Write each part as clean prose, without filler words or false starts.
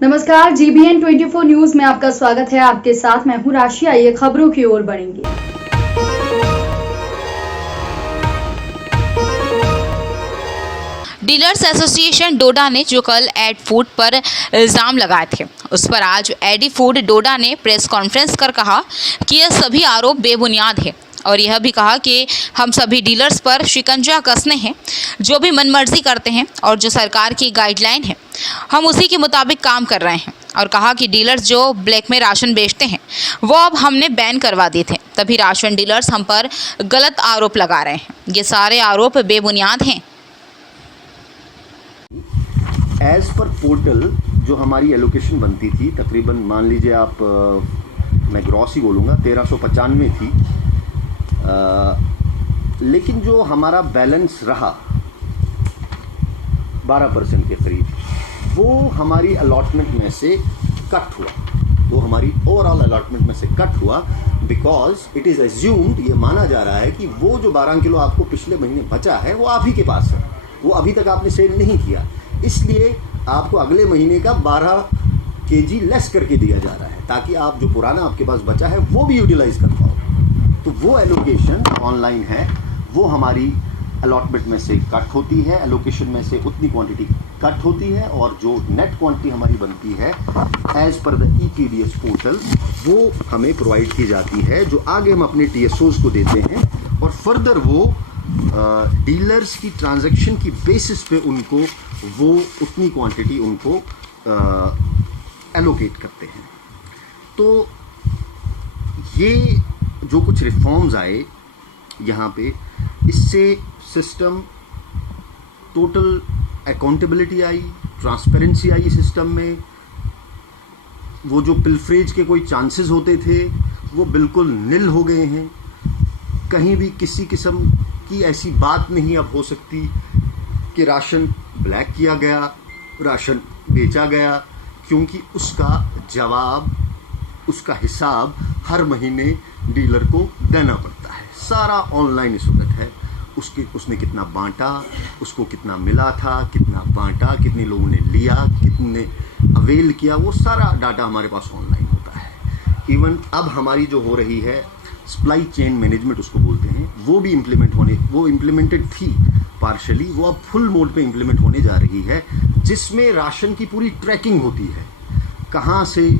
नमस्कार, GBN 24 news में आपका स्वागत है। आपके साथ मैं हूं राशि। आइए खबरों की ओर बढ़ेंगे। डीलर्स एसोसिएशन डोडा ने जो कल एड फूड पर इल्ज़ाम लगाए थे, उस पर आज एडी फूड डोडा ने प्रेस कॉन्फ्रेंस कर कहा कि यह सभी आरोप बेबुनियाद है और यह भी कहा कि हम सभी डीलर्स पर शिकंजा कसने हैं, जो भी मनमर्जी करते हैं और जो सरकार की गाइडलाइन है हम उसी के मुताबिक काम कर रहे हैं। और कहा कि डीलर्स जो ब्लैक में राशन बेचते हैं वो अब हमने बैन करवा दिए थे, तभी राशन डीलर्स हम पर गलत आरोप लगा रहे हैं। ये सारे आरोप बेबुनियाद हैं। एज पर पोर्टल जो हमारी एलोकेशन बनती थी, तकरीबन मान लीजिए आप मैं ग्रॉस ही बोलूँगा 1395 थी, लेकिन जो हमारा बैलेंस रहा 12% के करीब, वो हमारी अलॉटमेंट में से कट हुआ। वो हमारी ओवरऑल अलॉटमेंट में से कट हुआ बिकॉज इट इज़ एज्यूम्ड, ये माना जा रहा है कि वो जो 12 किलो आपको पिछले महीने बचा है वो आप ही के पास है, वो अभी तक आपने सेल नहीं किया, इसलिए आपको अगले महीने का 12 kg लेस करके दिया जा रहा है ताकि आप जो पुराना आपके पास बचा है वो भी यूटिलाइज कर पाओ। तो वो एलोकेशन ऑनलाइन है, वो हमारी अलॉटमेंट में से कट होती है, एलोकेशन में से उतनी क्वांटिटी कट होती है और जो नेट क्वांटिटी हमारी बनती है as per the EPDS portal वो हमें प्रोवाइड की जाती है, जो आगे हम अपने TSOs को देते हैं और फर्दर वो डीलर्स की ट्रांजैक्शन की बेसिस पे उनको वो उतनी क्वांटिटी उनको एलोकेट करते हैं। तो ये जो कुछ रिफॉर्म्स आए यहाँ पे, इससे system total accountability I, transparency I system में। वो जो पिल्फरेज के कोई चांसेस होते थे वो बिल्कुल निल हो गए हैं। कहीं भी किसी किस्म की ऐसी बात नहीं अब हो सकती कि राशन ब्लैक किया गया, राशन बेचा गया, क्योंकि उसका जवाब, उसका हिसाब हर महीने डीलर को देना पड़ता है। सारा ऑनलाइन इस वक्त है। उसने कितना बांटा, उसको कितना मिला था, कितना बांटा, कितने लोगों ने लिया, कितने अवेल किया, वो सारा डाटा हमारे पास ऑनलाइन होता है। इवन अब हमारी जो हो रही है सप्लाई चेन मैनेजमेंट उसको बोलते हैं, वो भी वो इम्प्लीमेंटेड थी पार्शली, वो अब फुल मोड पे इम्प्लीमेंट होने जा रही है, जिसमें राशन की पूरी ट्रैकिंग होती है, कहाँ से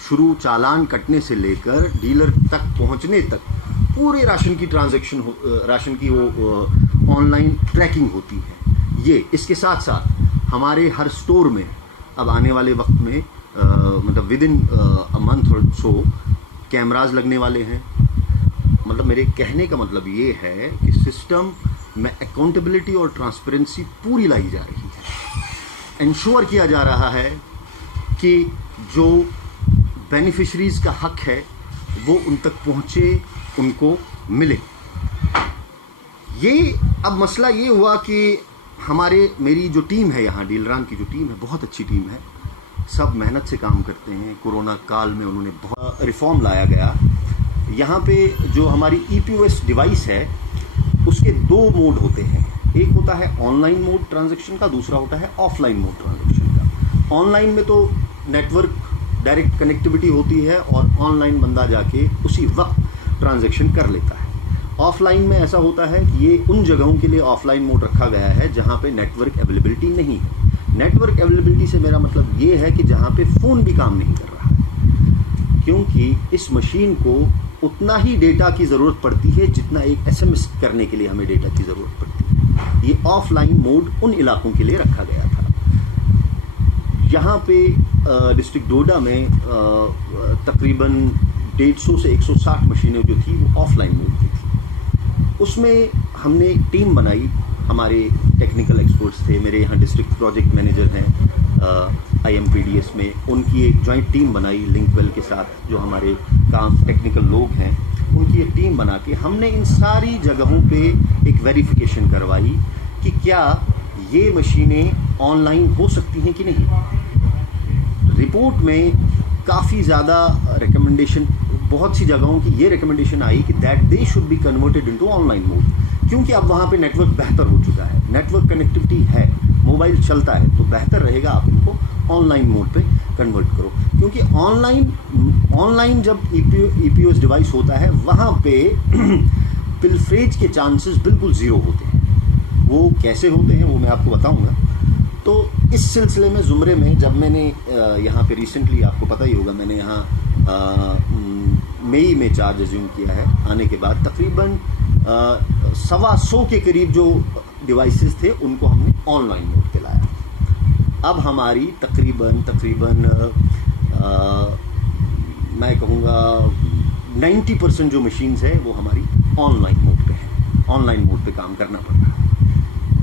शुरू चालान कटने से लेकर डीलर तक पहुँचने तक पूरे राशन की ट्रांजैक्शन राशन की वो ऑनलाइन ट्रैकिंग होती है। ये इसके साथ साथ हमारे हर स्टोर में अब आने वाले वक्त में मतलब विद इन अ मंथ और सो कैमराज लगने वाले हैं। मतलब मेरे कहने का मतलब ये है कि सिस्टम में अकाउंटेबिलिटी और ट्रांसपेरेंसी पूरी लाई जा रही है। इंश्योर किया जा रहा है कि जो बेनिफिशरीज का हक है वो उन तक पहुँचे, उनको मिले। ये अब मसला ये हुआ कि मेरी जो टीम है यहाँ, डीलरान की जो टीम है, बहुत अच्छी टीम है, सब मेहनत से काम करते हैं। कोरोना काल में उन्होंने बहुत रिफॉर्म लाया गया। यहाँ पे जो हमारी EPOS डिवाइस है उसके 2 मोड होते हैं, एक होता है ऑनलाइन मोड ट्रांजैक्शन का, दूसरा होता है ऑफलाइन मोड ट्रांजैक्शन का। ऑनलाइन में तो नेटवर्क डायरेक्ट कनेक्टिविटी होती है और ऑनलाइन बंदा जाके उसी वक्त ट्रांजैक्शन कर लेता है। ऑफलाइन में ऐसा होता है कि ये उन जगहों के लिए ऑफलाइन मोड रखा गया है जहाँ पे नेटवर्क अवेलेबिलिटी नहीं है। नेटवर्क अवेलेबिलिटी से मेरा मतलब ये है कि जहाँ पे फ़ोन भी काम नहीं कर रहा है, क्योंकि इस मशीन को उतना ही डेटा की ज़रूरत पड़ती है जितना एक SMS करने के लिए हमें डेटा की ज़रूरत पड़ती है। ये ऑफलाइन मोड उन इलाकों के लिए रखा गया था। यहाँ पे डिस्ट्रिक्ट डोडा में तकरीबन 150 से 160 मशीनें जो थी वो ऑफलाइन मोड की थी। उसमें हमने टीम बनाई, हमारे टेक्निकल एक्सपर्ट्स थे, मेरे यहाँ डिस्ट्रिक्ट प्रोजेक्ट मैनेजर हैं IMPDS में, उनकी एक जॉइंट टीम बनाई लिंकवेल के साथ, जो हमारे काम टेक्निकल लोग हैं, उनकी एक टीम बना के हमने इन सारी जगहों पे एक वेरिफिकेशन करवाई कि क्या ये मशीनें ऑनलाइन हो सकती हैं कि नहीं। रिपोर्ट में काफ़ी ज़्यादा रिकमेंडेशन, बहुत सी जगहों की ये रिकमेंडेशन आई कि that they should be converted into online mode, क्योंकि अब वहाँ पे नेटवर्क बेहतर हो चुका है, नेटवर्क कनेक्टिविटी है, मोबाइल चलता है, तो बेहतर रहेगा आप इनको ऑनलाइन मोड पे कन्वर्ट करो, क्योंकि ऑनलाइन जब ईपीओएस डिवाइस होता है वहाँ पे पिलफरेज के चांसेस बिल्कुल ज़ीरो होते हैं। वो कैसे होते हैं वो मैं आपको बताऊंगा। तो इस सिलसिले में ज़ुमरे में जब मैंने यहाँ पे रिसेंटली, आपको पता ही होगा, मैंने यहाँ मई में चार्ज अज्यूम किया है। आने के बाद तकरीबन 125 के करीब जो डिवाइसेस थे उनको हमने ऑनलाइन मोड पे लाया। अब हमारी तकरीबन मैं कहूँगा 90% जो मशीन्स है वो हमारी ऑनलाइन मोड पे है। ऑनलाइन मोड पे काम करना पड़ रहा है।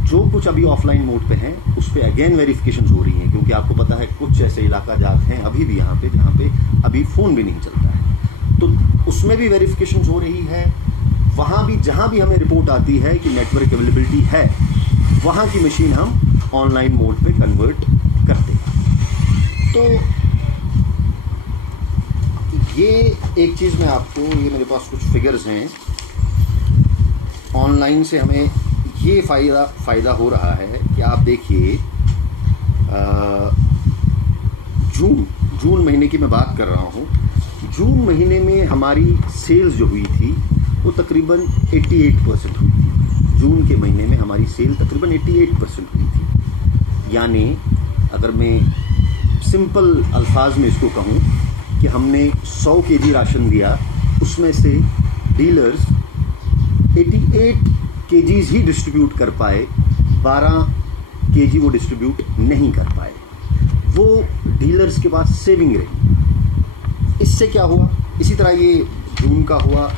जो कुछ अभी ऑफलाइन मोड पे हैं उस पर अगेन वेरिफिकेशन हो रही हैं, क्योंकि आपको पता है कुछ ऐसे इलाका जात हैं अभी भी यहाँ पे जहाँ पे अभी फ़ोन भी नहीं चलता है, तो उसमें भी वेरिफिकेशन हो रही है। वहाँ भी जहाँ भी हमें रिपोर्ट आती है कि नेटवर्क अवेलेबिलिटी है, वहाँ की मशीन हम ऑनलाइन मोड पे कन्वर्ट करते हैं। तो ये एक चीज़ मैं आपको, ये मेरे पास कुछ फिगर्स हैं। ऑनलाइन से हमें ये फ़ायदा हो रहा है कि आप देखिए, जून महीने की मैं बात कर रहा हूँ। जून महीने में हमारी सेल्स जो हुई थी वो तकरीबन 88% हुई थी। जून के महीने में हमारी सेल तकरीबन 88% हुई थी। यानी अगर मैं सिंपल अल्फाज में इसको कहूँ कि हमने 100 केजी राशन दिया, उसमें से डीलर्स 88 केजीज ही डिस्ट्रीब्यूट कर पाए, 12 केजी वो डिस्ट्रीब्यूट नहीं कर पाए। वो डीलर्स के पास सेविंग रही। इससे क्या हुआ, इसी तरह ये जून का हुआ,